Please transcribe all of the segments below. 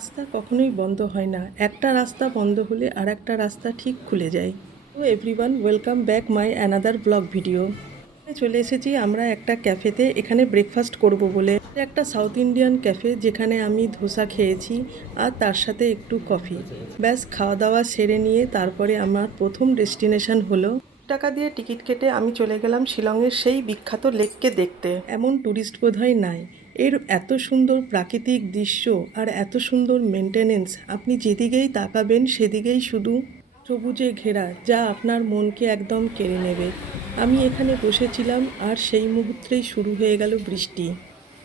রাস্তা কখনোই বন্ধ হয় না। একটা রাস্তা বন্ধ হলে আরেকটা রাস্তা ঠিক খুলে যায়। তো everyone, welcome back my another blog video. চলে এসেছি আমরা একটা ক্যাফেতে, এখানে ব্রেকফাস্ট করব বলে। একটা সাউথ ইন্ডিয়ান ক্যাফে, যেখানে আমি ধোসা খেয়েছি আর তার সাথে একটু কফি। ব্যাস, খাওয়া দাওয়া সেরে নিয়ে তারপরে আমার প্রথম ডেস্টিনেশন হলো, টাকা দিয়ে টিকিট কেটে আমি চলে গেলাম শিলংয়ের সেই বিখ্যাত লেককে দেখতে। এমন ট্যুরিস্ট বোধহয় নাই। এর এত সুন্দর প্রাকৃতিক দৃশ্য আর এত সুন্দর মেনটেনেন্স, আপনি যেদিকেই তাকাবেন সেদিকেই শুধু সবুজে ঘেরা, যা আপনার মনকে একদম কেড়ে নেবে। আমি এখানে বসেছিলাম আর সেই মুহূর্তেই শুরু হয়ে গেল বৃষ্টি।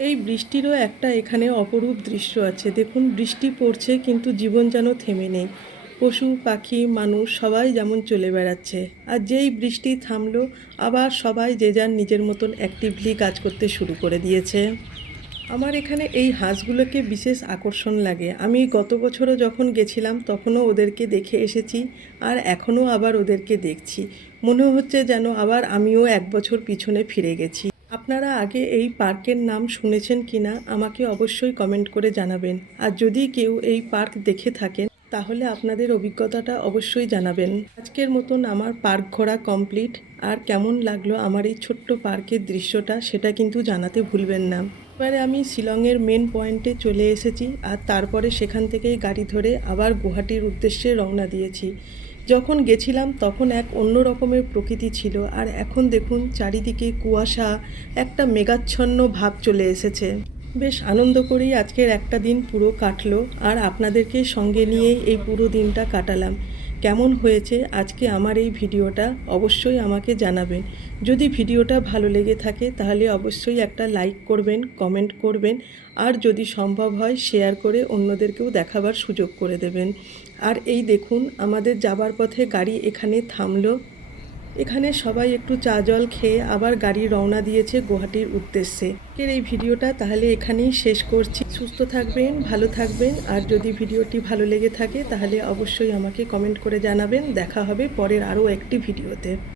এই বৃষ্টিরও একটা এখানে অপরূপ দৃশ্য আছে। দেখুন, বৃষ্টি পড়ছে কিন্তু জীবন যেন থেমে নেই। পশু পাখি মানুষ সবাই যেমন চলে বেড়াচ্ছে, আর যেই বৃষ্টি থামলো আবার সবাই যে যার নিজের মতন অ্যাক্টিভলি কাজ করতে শুরু করে দিয়েছে। আমার এখানে এই হাঁসগুলোকে বিশেষ আকর্ষণ লাগে। আমি গত বছরও যখন গেছিলাম তখনও ওদেরকে দেখে এসেছি, আর এখনও আবার ওদেরকে দেখছি। মনে হচ্ছে যেন আবার আমিও 1 বছর পিছনে ফিরে গেছি। আপনারা আগে এই পার্কের নাম শুনেছেন কিনা আমাকে অবশ্যই কমেন্ট করে জানাবেন। আর যদি কেউ এই পার্ক দেখে থাকেন তাহলে আপনাদের অভিজ্ঞতাটা অবশ্যই জানাবেন। আজকের মতন আমার পার্ক ঘোরা কমপ্লিট। আর কেমন লাগলো আমার এই ছোট্ট পার্কের দৃশ্যটা, সেটা কিন্তু জানাতে ভুলবেন না। এবারে আমি শিলংয়ের মেন পয়েন্টে চলে এসেছি, আর তারপরে সেখান থেকেই গাড়ি ধরে আবার গুয়াহাটির উদ্দেশ্যে রওনা দিয়েছি। যখন গেছিলাম তখন এক অন্য রকমের প্রকৃতি ছিল, আর এখন দেখুন চারিদিকে কুয়াশা, একটা মেঘাচ্ছন্ন ভাব চলে এসেছে। বেশ আনন্দ করেই আজকের একটা দিন পুরো কাটলো, আর আপনাদেরকে সঙ্গে নিয়েই এই পুরো দিনটা কাটালাম। কেমন হয়েছে আজকে আমার এই ভিডিওটা অবশ্যই আমাকে জানাবেন। যদি ভিডিওটা ভালো লেগে থাকে তাহলে অবশ্যই একটা লাইক করবেন, কমেন্ট করবেন, আর যদি সম্ভব হয় শেয়ার করে অন্যদেরকেও দেখাবার সুযোগ করে দেবেন। আর এই দেখুন, আমাদের যাবার পথে গাড়ি এখানে থামলো। এখানে সবাই একটু চা জল খেয়ে আবার গাড়ি রওনা দিয়েছে গুয়াহাটির উদ্দেশ্যে। এর এই ভিডিওটা তাহলে এখানেই শেষ করছি। সুস্থ থাকবেন, ভালো থাকবেন, আর যদি ভিডিওটি ভালো লেগে থাকে তাহলে অবশ্যই আমাকে কমেন্ট করে জানাবেন। দেখা হবে পরের আরও একটি ভিডিওতে।